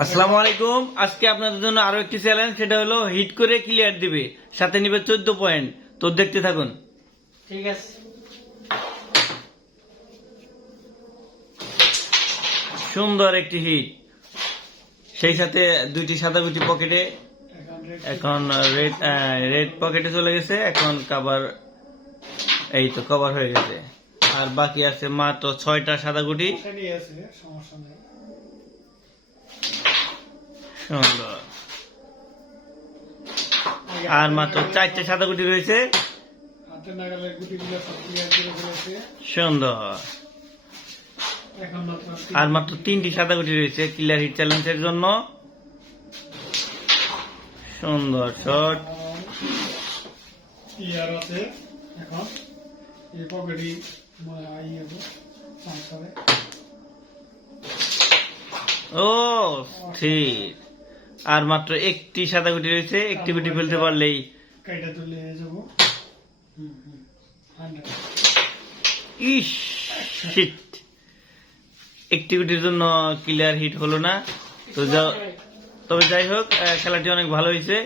আসসালামু আলাইকুম। আজকে আপনাদের জন্য আরও একটি চ্যালেঞ্জ সেটা হলো হিট করে ক্লিয়ার দিবে। সাথে নিবে চোদ্দ পয়েন্ট তো দেখতে থাকুন। ঠিক আছে। সুন্দর একটি হিট সেই সাথে দুইটি সাদা গুটি পকেটে এখন রেড রেড পকেটে চলে গেছে। এখন কভার এই তো কভার হয়ে গেছে। আর বাকি আছে মাত্র ছয়টা সাদা গুটি সমস্যা নেই। সুন্দর। আর মাত্র চারটে সাদা গুটি রয়েছে। সুন্দর। আর মাত্র তিনটি সাদা গুটি রয়েছে কিলার হিট চ্যালেঞ্জের জন্য। সুন্দর শট ইয়ে ও ঠিক। আর মাত্র একটি সাদা গুটি রয়েছে একটি গুটি ফেলতে পারলেই। ইস। একটি গুটির জন্য ক্লিয়ার হিট হলো না। তো যা তবে যাই হোক খেলাটি অনেক ভালো হয়েছে।